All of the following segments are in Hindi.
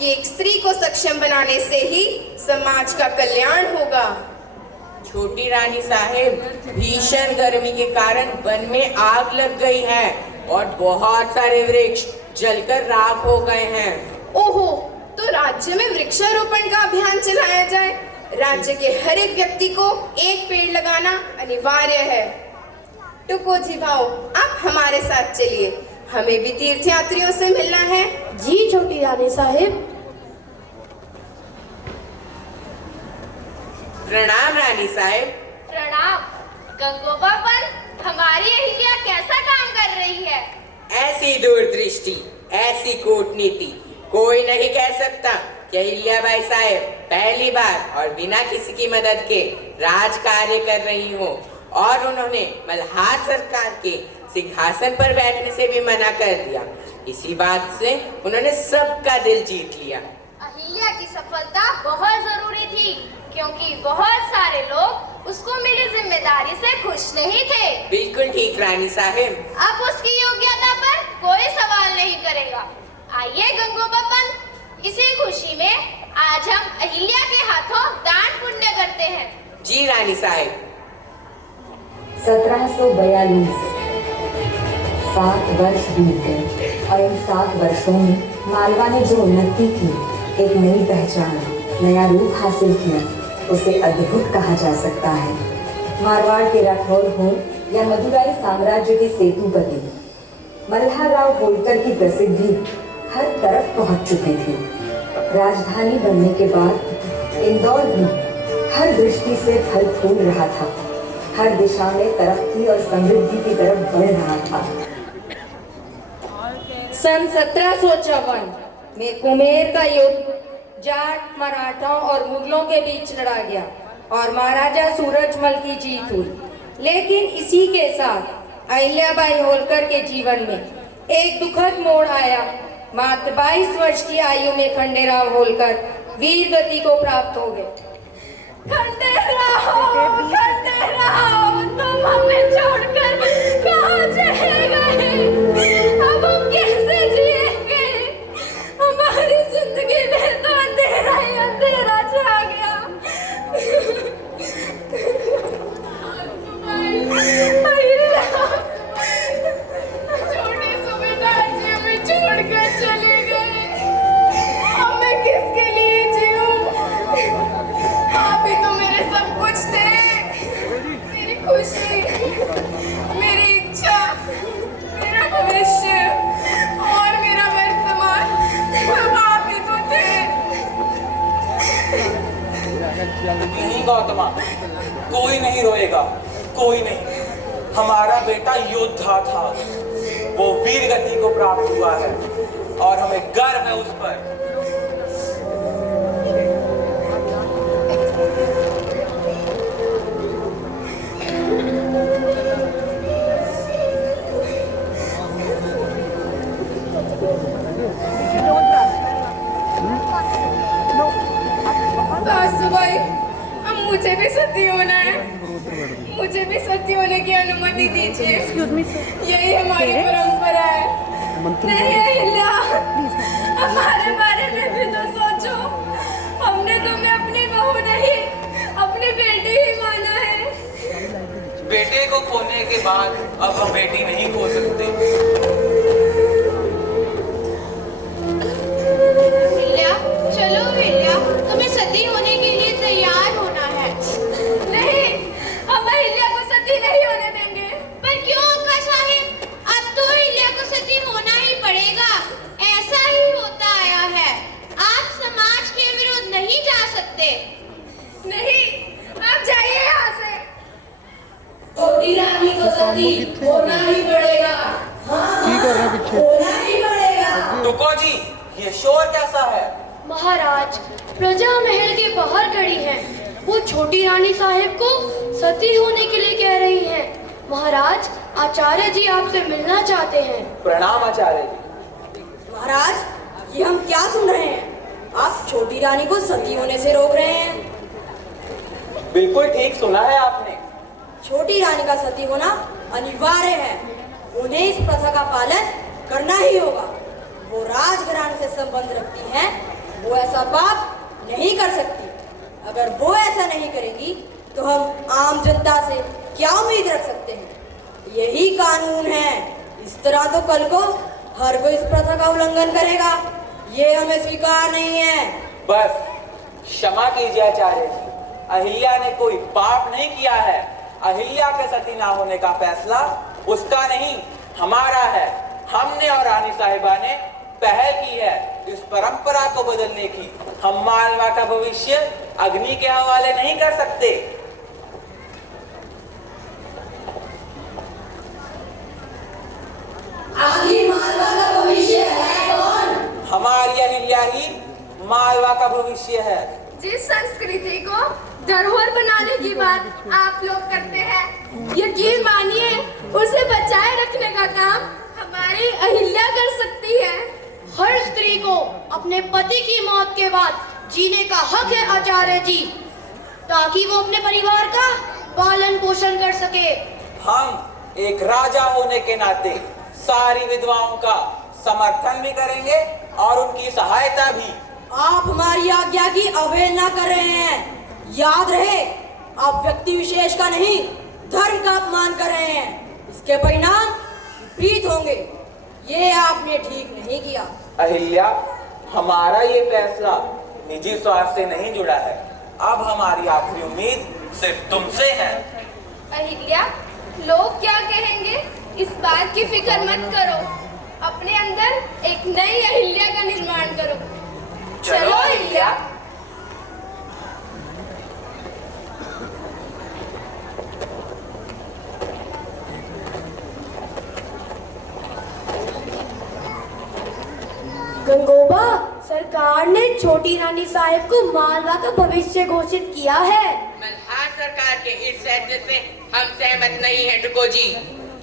कि एक स्त्री को सक्षम बनाने से ही समाज का कल्याण होगा। छोटी रानी साहेब, भीषण गर्मी के कारण वन में आग लग गई है और बहुत सारे वृक्ष जलकर राख हो गए हैं। ओहो, तो राज्य में वृक्षारोपण का अभियान चलाया जाए। राज्य के हर एक व्यक्ति को एक पेड़ लगाना अनिवार्य है। टुको जी भाऊ, आप हमारे साथ चलिए, हमें भी तीर्थयात्रियों से मिलना है। जी छोटी रानी साहिब। प्रणाम रानी साहेब। प्रणाम। गंगोबा पर हमारी अहिल्या कैसा काम कर रही है? ऐसी दूरदृष्टि, ऐसी कूटनीति कोई नहीं कह सकता कि अहिल्याबाई साहेब पहली बार और बिना किसी की मदद के राज कार्य कर रही हो, और उन्होंने मल्हार सरकार के सिंहासन पर बैठने से भी मना कर दिया। इसी बात से उन्होंने सबका दिल जीत लिया। अहिल्या की सफलता बहुत जरूरी थी, क्योंकि बहुत सारे लोग उसको मिली जिम्मेदारी से खुश नहीं थे। बिल्कुल ठीक रानी साहेब। अब उसकी योग्यता पर कोई सवाल नहीं करेगा। आइए गंगोबा पंत, इसी खुशी में आज हम अहिल्या के हाथों दान पुण्य करते हैं। जी रानी साहेब। 1742 7 वर्ष बीत गए और इन 7 वर्षों में मालवा ने जो उन्नति की, एक नई पहचान, नया रूप हासिल किया, उसे अद्भुत कहा जा सकता है। मारवाड़ के राठौर हो या मदुराई साम्राज्य के सेतुपति, मल्हार राव होलकर की प्रसिद्धि हर तरफ पहुंच चुकी थी। राजधानी बनने के बाद इंदौर भी हर दृष्टि से फल फूल रहा था, हर दिशा में तरक्की और समृद्धि की तरफ बढ़ रहा था। सन 1754 में कुमेर का युद्ध जाट, मराठों और मुगलों के बीच लड़ा गया और महाराजा सूरजमल की जीत हुई। लेकिन इसी के साथ अहिल्याबाई होलकर के जीवन में एक दुखद मोड़ आया। मात्र 22 वर्ष की आयु में खंडेराव होलकर वीर गति को प्राप्त हो गए। खंडेराव, तुम हमें छोड़कर कहाँ चले गए? अब हम कैसे जिएंगे? हमारी जिंदगी में तो अंधेरा ही अंधेरा छा गया। छोटे सुबेदार जी हमें छोड़कर चले गए। अब मैं किसके लिए जीऊं? आप ही तो मेरे सब कुछ थे, मेरी खुशी, मेरी इच्छा, मेरा भविष्य और मेरा वर्तमान, सब आप ही तो थे। नहीं गौतमा, कोई नहीं रोएगा, कोई नहीं। हमारा बेटा योद्धा था, वो वीर गति को प्राप्त हुआ है और हमें गर्व है उस पर। सासूबाई, अब मुझे भी सती होना है, मुझे भी सती होने की अनुमति दीजिए। यही हमारी परंपरा है। नहीं अहिल्या, हमारे बारे में भी तो सोचो। हमने तुम्हें अपनी बहू नहीं, अपनी बेटी ही माना है। बेटे को खोने के बाद अब हम बेटी नहीं खो सकते। अहिल्या, चलो अहिल्या, तुम्हें सती होने के लिए तैयार होना है। नहीं, हम अहिल्या को सती नहीं होने देंगे। पर क्यों अक्का साहिब? अब तो अहिल्या को सती होना ही पड़ेगा। ऐसा ही होता आया है। आप समाज के विरुद्ध नहीं जा सकते। नहीं, आप जाइए यहाँ से। छोटी रानी को सती होना ही पड़ेगा। हाँ, होना ही पड़ेगा। टुको जी, ये शोर कैसा है? महाराज, प्रजा महल के बाहर खड़ी है। वो छोटी रानी साहिब को सती होने के लिए कह रही हैं। महाराज, आचार्य जी आपसे मिलना चाहते हैं। प्रणाम आचार्य जी। महाराज, ये हम क्या सुन रहे हैं? आप छोटी रानी को सती होने से रोक रहे हैं। बिल्कुल ठीक सुना है आपने। छोटी रानी का सती होना अनिवार्य है। उन्हें इस प्रथा का पालन करना ही होगा। वो राजघराने से संबंध रखती हैं, वो ऐसा पाप नहीं कर सकती। अगर वो ऐसा नहीं करेगी तो हम आम जनता से क्या उम्मीद रख सकते हैं? यही कानून है। इस तरह तो कल को हर कोई इस प्रथा का उल्लंघन करेगा। ये हमें स्वीकार नहीं है। बस क्षमा कीजिए आचार्य जी, अहिल्या ने कोई पाप नहीं किया है। अहिल्या के सती ना होने का फैसला उसका नहीं, हमारा है। हमने और रानी साहिबा ने पहल की है इस परंपरा को बदलने की। हम मालवा का भविष्य अग्नि के हवाले नहीं कर सकते। आखिर मालवा का भविष्य है कौन? हमारी अहिल्या ही मालवा का भविष्य है। जिस संस्कृति को धरोहर बनाने की बात आप लोग करते हैं, यकीन मानिए उसे बचाए रखने का काम हमारी अहिल्या कर सकती है। हर स्त्री को अपने पति की मौत के बाद जीने का हक है आचार्य जी, ताकि वो अपने परिवार का पालन पोषण कर सके। हम एक राजा होने के नाते सारी विधवाओं का समर्थन भी करेंगे और उनकी सहायता भी। आप हमारी आज्ञा की अवहेलना कर रहे हैं। याद रहे, आप व्यक्ति विशेष का नहीं, धर्म का अपमान कर रहे हैं। इसके परिणाम विपरीत होंगे। ये आपने ठीक नहीं किया। अहिल्या, हमारा ये फैसला निजी स्वार्थ से नहीं जुड़ा है। अब हमारी आखिरी उम्मीद सिर्फ तुमसे है। अहिल्या, लोग क्या कहेंगे इस बात की फिक्र मत करो। अपने अंदर एक नई अहिल्या का निर्माण करो। चलो अहिल्या। गंगोबा, सरकार ने छोटी रानी साहिब को मालवा का भविष्य घोषित किया है। मल्हार सरकार के इस फैसले से हम सहमत नहीं हैं टुको जी।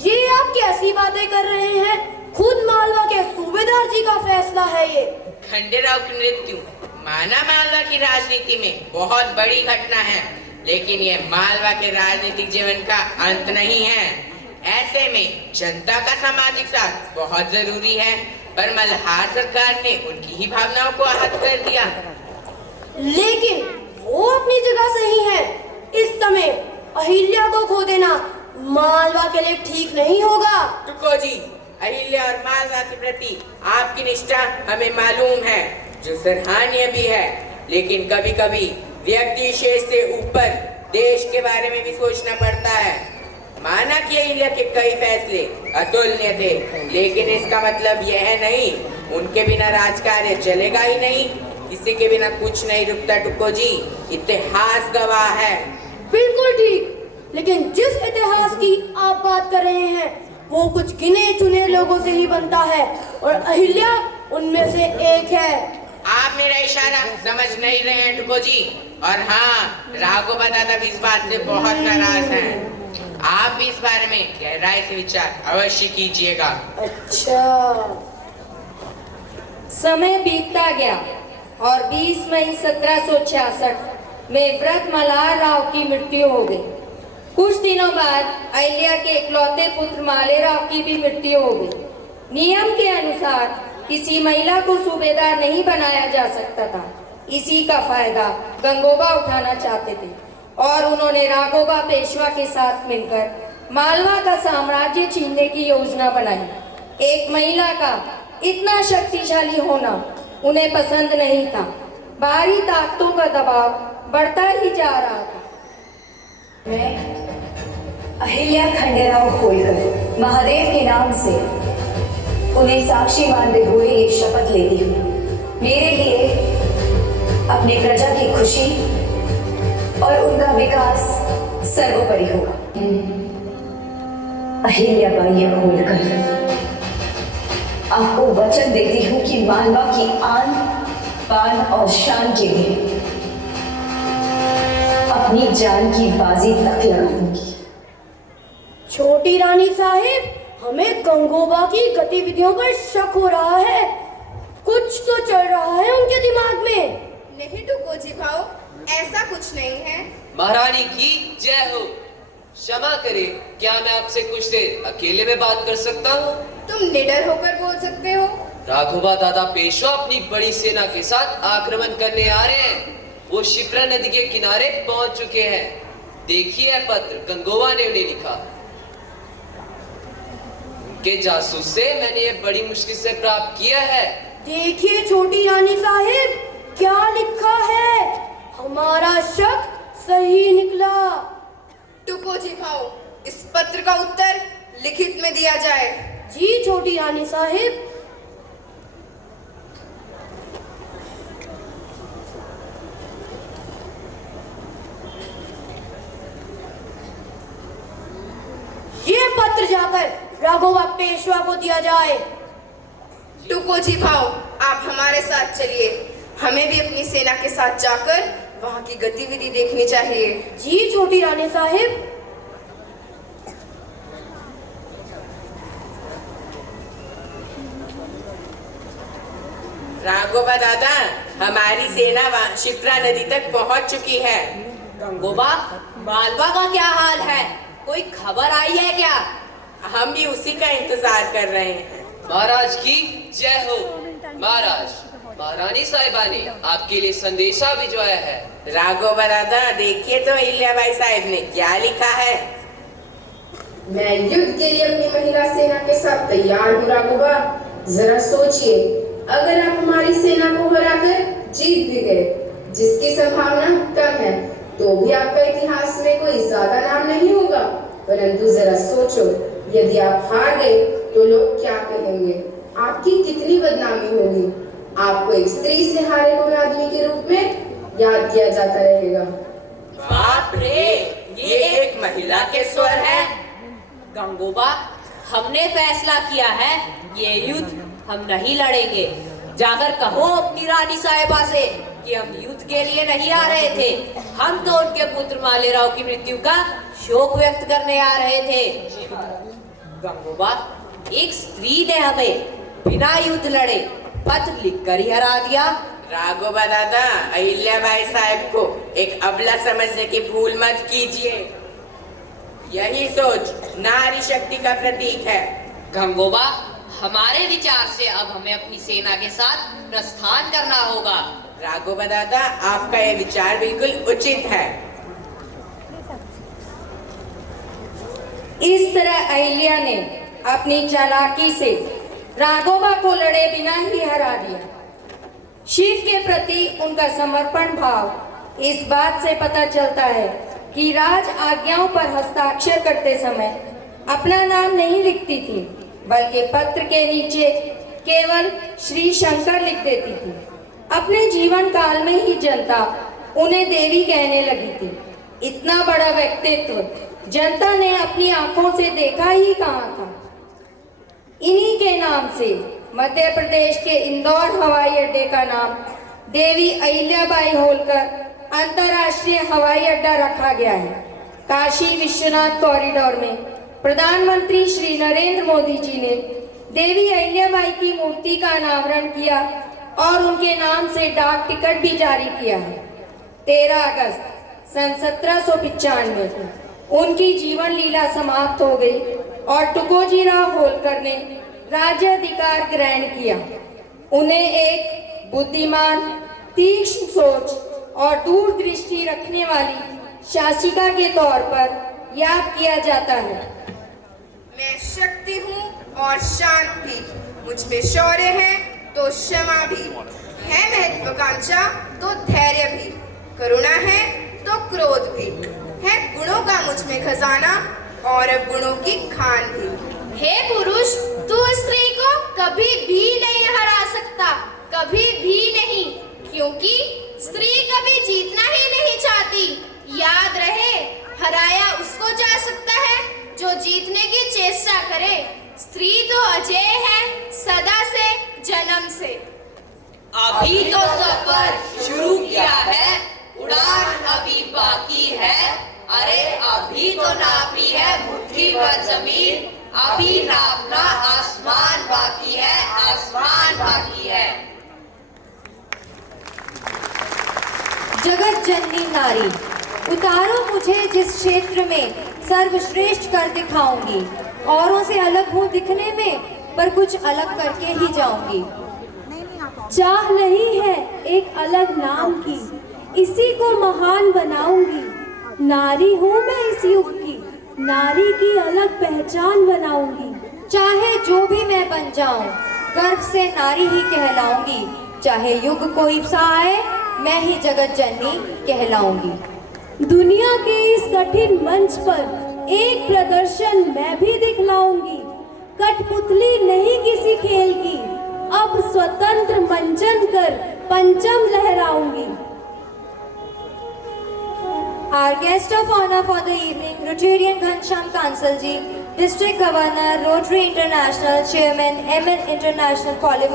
ये आप कैसी बातें कर रहे हैं? खुद मालवा के सूबेदार जी का फैसला है ये। खंडेराव की मृत्यु माना मालवा की राजनीति में बहुत बड़ी घटना है, लेकिन ये मालवा के राजनीतिक जीवन का अंत नहीं है। ऐसे में जनता का सामाजिक साथ बहुत जरूरी है, पर मल्हार सरकार ने उनकी ही भावनाओं को आहत कर दिया। लेकिन वो अपनी जगह सही है। इस समय अहिल्या को खो देना मालवा के लिए ठीक नहीं होगा। टुको जी, अहिल्या और मालवा के प्रति आपकी निष्ठा हमें मालूम है, जो सराहनीय भी है। लेकिन कभी कभी व्यक्ति विशेष से ऊपर देश के बारे में भी सोचना पड़ता है। माना कि अहिल्या के कई फैसले अतुलनीय थे, लेकिन इसका मतलब यह नहीं उनके बिना राजकार्य चलेगा ही नहीं। किसी के बिना कुछ नहीं रुकता टुको जी, इतिहास गवाह है। बिल्कुल ठीक, लेकिन जिस इतिहास की आप बात कर रहे हैं वो कुछ गिने चुने लोगों से ही बनता है, और अहिल्या उनमें से एक है। आप मेरा इशारा समझ नहीं रहे हैं टुको जी। और हाँ, राघोबा दादा भी इस बात से बहुत नाराज हैं। आप भी इस बारे में गहराई से विचार अवश्य कीजिएगा। अच्छा। समय बीतता गया और 20 मई 1766 में व्रत मल्हार राव की मृत्यु हो गई। कुछ दिनों बाद अहिल्या के इकलौते पुत्र मालेराव की भी मृत्यु हो गई। नियम के अनुसार किसी महिला को सूबेदार नहीं बनाया जा सकता था। इसी का फायदा गंगोबा उठाना चाहते थे और उन्होंने राघोबा पेशवा के साथ मिलकर मालवा का साम्राज्य छीनने की योजना बनाई। एक महिला का इतना शक्तिशाली होना उन्हें पसंद नहीं था। बाहरी ताकतों का दबाव बढ़ता ही जा रहा था। मैं अहिल्या खंडेराव होलकर महादेव के नाम से उन्हें साक्षी मानते हुए ये शपथ लेती हूँ। मेरे लिए अपने प्रजा की खुशी और उनका विकास सर्वोपरि होगा। अहिल्या बाई होलकर, आपको वचन देती हूँ कि मालवा की आन बान और शान के लिए अपनी जान की बाजी तक लगा दूंगी। छोटी रानी साहिब, हमें गंगोबा की गतिविधियों पर शक हो रहा है। कुछ तो चल रहा है उनके दिमाग में। नहीं टुको जी भाऊ, ऐसा कुछ नहीं है। महारानी की जय हो। क्षमा करें, क्या मैं आपसे कुछ देर अकेले में बात कर सकता हूँ? तुम निडर होकर बोल सकते हो। राघोबा दादा पेशवा अपनी बड़ी सेना के साथ आक्रमण करने आ रहे हैं। वो शिप्रा नदी के किनारे पहुंच चुके हैं। देखिए यह पत्र गंगोबा ने उन्हें लिखा। उनके जासूस से मैंने ये बड़ी मुश्किल से प्राप्त किया है। देखिए छोटी रानी साहिब, क्या लिखा है। हमारा शक सही निकला। टुको जी भाऊ, इस पत्र का उत्तर लिखित में दिया जाए। जी छोटी रानी साहिब। ये पत्र जाकर राघोबा पेशवा को दिया जाए। टुको जी भाऊ, आप हमारे साथ चलिए। हमें भी अपनी सेना के साथ जाकर वहाँ की गतिविधि देखनी चाहिए। जी छोटी रानी साहिब। राघोबा दादा, हमारी सेना शिप्रा नदी तक पहुंच चुकी है। गंगोबा, मालवा का क्या हाल है? कोई खबर आई है क्या? हम भी उसी का इंतजार कर रहे हैं। महाराज की जय हो। महाराज, महारानी साहिबा ने आपके लिए संदेशा भिजवाया है। राघोबा दादा, देखिए तो अहिल्याबाई साहिब ने क्या लिखा है। मैं युद्ध के लिए अपनी महिला सेना के साथ तैयार हूँ राघोबा। जरा सोचिए, अगर आप हमारी सेना को हराकर जीत भी गए, जिसकी संभावना कम है, तो भी आपका इतिहास में कोई ज्यादा नाम नहीं होगा। परंतु जरा सोचो, यदि आप हार गए तो लोग क्या कहेंगे? आपकी कितनी बदनामी होगी। आपको एक स्त्री से हारे हुए आदमी के रूप में याद किया जाता रहेगा। बाप रे, ये एक महिला के स्वर है। गंगोबा, हमने फैसला किया है, ये युद्ध हम नहीं लड़ेंगे। जाकर कहो अपनी रानी साहिबा से कि हम युद्ध के लिए नहीं आ रहे थे। हम तो उनके पुत्र मालेराव की मृत्यु का शोक व्यक्त करने आ रहे थे। गंगोबा, एक स्त्री ने हमें बिना युद्ध लड़े पत्र लिखकर ही हरा दिया। राघोबा दादा, अहिल्याबाई साहब को एक अबला समझने की भूल मत कीजिए। यही सोच नारी शक्ति का प्रतीक है। गंगोबा, हमारे विचार से अब हमें अपनी सेना के साथ प्रस्थान करना होगा। राघोबा दादा, आपका यह विचार बिल्कुल उचित है। इस तरह अहिल्या ने अपनी चालाकी से राघोबा को लड़े बिना ही हरा दिया। शिव के प्रति उनका समर्पण भाव इस बात से पता चलता है कि राज आज्ञाओं पर हस्ताक्षर करते समय अपना नाम नहीं लिखती थी, बल्कि पत्र के नीचे केवल श्री शंकर लिख देती थी। अपने जीवन काल में ही जनता उन्हें देवी कहने लगी थी। इतना बड़ा व्यक्तित्व जनता ने अपनी आंखों से देखा ही कहाँ था। इन्हीं के नाम से मध्य प्रदेश के इंदौर हवाई अड्डे का नाम देवी अहिल्याबाई होलकर अंतर्राष्ट्रीय हवाई अड्डा रखा गया है। काशी विश्वनाथ कॉरिडोर में प्रधानमंत्री श्री नरेंद्र मोदी जी ने देवी अहिल्याबाई की मूर्ति का अनावरण किया और उनके नाम से डाक टिकट भी जारी किया है। 13 अगस्त सन 1795 को उनकी जीवन लीला समाप्त हो गई और टुकोजीराव होलकर ने राज्य अधिकार ग्रहण किया। उन्हें एक बुद्धिमान, तीक्ष्ण सोच और दूरदृष्टि रखने वाली शासिका के तौर पर याद किया जाता है। मैं शक्ति हूँ और शांत भी, मुझ में शौर्य है तो क्षमा भी है, महत्वाकांक्षा तो धैर्य भी, करुणा है तो क्रोध भी है, गुणों का मुझ में खजाना और गुणों की खान भी। हे पुरुष, तू स्त्री को कभी भी नहीं हरा सकता, कभी भी नहीं, क्योंकि स्त्री कभी जीतना ही नहीं चाहती। याद रहे, हराया उसको जा सकता है जो जीतने की चेष्टा करे। स्त्री तो अजय है सदा से, जन्म से। अभी तो सफर शुरू किया है, उड़ान अभी बाकी है। अरे अभी तो नापी है मुट्ठी भर जमीन, अभी नापना आसमान बाकी है, आसमान बाकी है। जगत जननी नारी, उतारो मुझे जिस क्षेत्र में सर्वश्रेष्ठ कर दिखाऊंगी। औरों से अलग हूँ दिखने में, पर कुछ अलग करके ही जाऊंगी। चाह नहीं है एक अलग नाम की, इसी को महान बनाऊंगी। नारी हूँ मैं इस युग की, नारी की अलग पहचान बनाऊंगी। चाहे जो भी मैं बन जाऊं, गर्व से नारी ही कहलाऊंगी। चाहे युग कोई सा आए, मैं ही जगत जननी कहलाऊंगी। दुनिया के इस कठिन मंच पर एक प्रदर्शन मैं भी दिखलाऊंगी। कठपुतली नहीं किसी खेल की, अब स्वतंत्र मंचन कर पंचम लहराऊंगी। Our guest of honor for the evening, Rotarian Ghanshyam Kansalji, District Governor, Rotary International, Chairman, MN International Polymer.